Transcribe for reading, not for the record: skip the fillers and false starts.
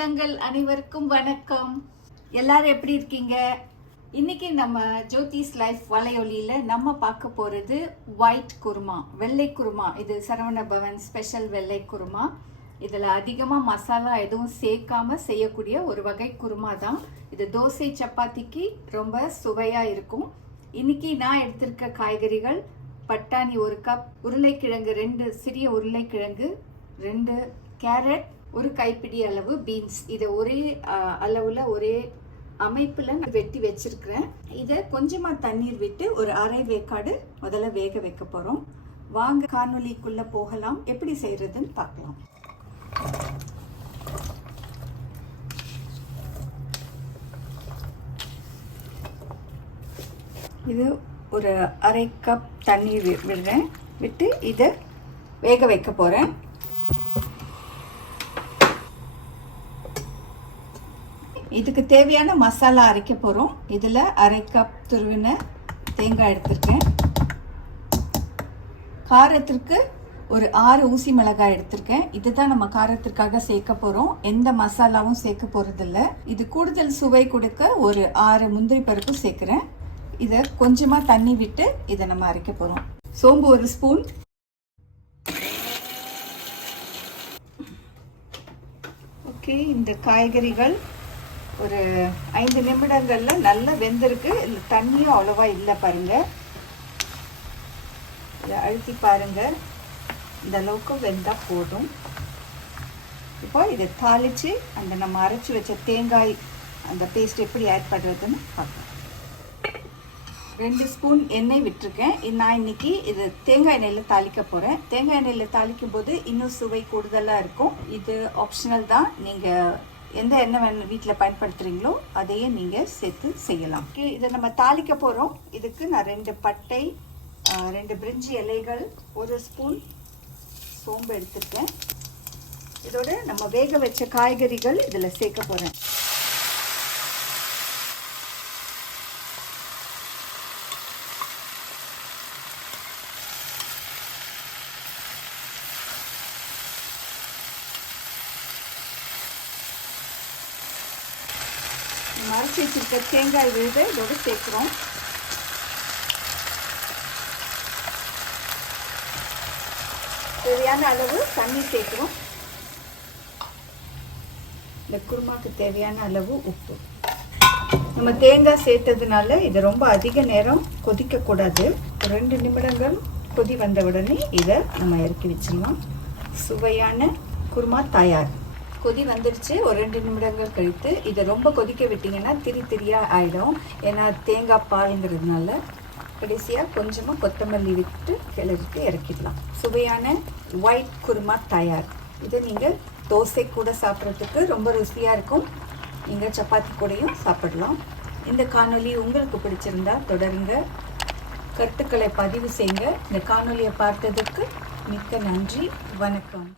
உள்ளங்கள் அனைவருக்கும் வணக்கம். எல்லாரும் எப்படி இருக்கீங்க? இன்னைக்கு நம்ம ஜோதிஸ் லைஃப் வலையொலியில நம்ம பார்க்க போறது ஒயிட் குருமா, வெள்ளை குருமா. இது சரவண பவன் ஸ்பெஷல் வெள்ளை குருமா. இதுல அதிகமா மசாலா எதுவும் சேர்க்காம செய்யக்கூடிய ஒரு வகை குருமா தான் இது. தோசை சப்பாத்திக்கு ரொம்ப சுவையா இருக்கும். இன்னைக்கு நான் எடுத்திருக்க காய்கறிகள்: பட்டாணி 1 கப், உருளைக்கிழங்கு 2 சிறிய உருளைக்கிழங்கு, 2 கேரட், 1 கைப்பிடி அளவு பீன்ஸ். இதை ஒரே அளவுல ஒரே அமைப்புல நான் வெட்டி வச்சிருக்கிறேன். இதை கொஞ்சமா தண்ணீர் விட்டு ஒரு அரை வேக்காடு முதல்ல வேக வைக்க போறோம். வாங்க காணொலிக்குள்ள போகலாம். எப்படி செய்யறதுன்னு பார்க்கலாம். இது ஒரு அரை கப் தண்ணீர் விடுறேன். விட்டு இதை வேக வைக்க போறேன். இதுக்கு தேவையான மசாலா அரைக்க போறோம். இதுல அரை கப் துருவின தேங்காய் எடுத்திருக்கேன். காரத்திற்கு ஒரு 6 ஊசி மிளகாய் எடுத்திருக்கேன். இதுதான் நம்ம காரத்திற்காக சேர்க்க போறோம். எந்த மசாலாவும் சேர்க்க போறது இல்ல. இது கூடுதல் சுவை கொடுக்க ஒரு 6 முந்திரி பருப்பு சேர்க்கிறேன். இதை கொஞ்சமா தண்ணி விட்டு இதை நம்ம அரைக்க போறோம். சோம்பு 1 ஸ்பூன். ஓகே, இந்த காய்கறிகள் ஒரு 5 நிமிடங்கள்ல நல்லா வெந்திருக்கு. தண்ணியும் அவ்வளவா இல்லை பாருங்க. இதை அழுத்தி பாருங்க. இந்த அளவுக்கு வெந்தா போதும். இப்போ இதை தாளிச்சு அந்த நம்ம அரைச்சி வச்ச தேங்காய் அந்த பேஸ்ட் எப்படி ஆட் பண்ணுறதுன்னு பார்க்கலாம். 2 ஸ்பூன் எண்ணெய் விட்டுருக்கேன். நான் இன்னைக்கு இது தேங்காய் எண்ணெயில் தாளிக்க போகிறேன். தேங்காய் எண்ணெயில் தாளிக்கும் போது இன்னும் சுவை கூடுதலாக இருக்கும். இது ஆப்ஷனல் தான். நீங்கள் எந்த எண்ணெய் வீட்டில் பயன்படுத்துகிறீங்களோ அதையே நீங்கள் சேர்த்து செய்யலாம். இதை நம்ம தாளிக்க போகிறோம். இதுக்கு நான் 2 பட்டை, 2 பிரிஞ்சி இலைகள், 1 ஸ்பூன் சோம்பு எடுத்துருக்கேன். இதோட நம்ம வேக வச்ச காய்கறிகள் இதில் சேர்க்க போகிறேன். மறைச்சி வச்சிருக்க தேங்காய் விழுது இதோடு சேர்க்குறோம். தேவையான அளவு தண்ணி சேர்க்குறோம். இந்த குருமாக்கு தேவையான அளவு உப்பு. நம்ம தேங்காய் சேர்த்ததுனால இது ரொம்ப அதிக நேரம் கொதிக்க கூடாது. 2 நிமிடங்கள் கொதி வந்த உடனே இதை நம்ம இறக்கி வச்சிடலாம். சுவையான குருமா தயார். கொதி வந்துடுச்சு. ஒரு 2 நிமிடங்கள் கழித்து இதை ரொம்ப கொதிக்க விட்டிங்கன்னா திரியா ஆயிடும். ஏன்னா தேங்காய் பாலுங்கிறதுனால. கடைசியாக கொஞ்சமாக கொத்தமல்லி விட்டு கிளறிட்டு இறக்கிடலாம். சுவையான ஒயிட் குருமா தயார். இதை நீங்கள் தோசை கூட சாப்பிட்றதுக்கு ரொம்ப ருசியாக இருக்கும். நீங்கள் சப்பாத்தி கூடயும் சாப்பிடலாம். இந்த காணொலி உங்களுக்கு பிடிச்சிருந்தா தொடருங்க. கருத்துக்களை பதிவு செய்யுங்க. இந்த காணொலியை பார்த்ததுக்கு மிக்க நன்றி. வணக்கம்.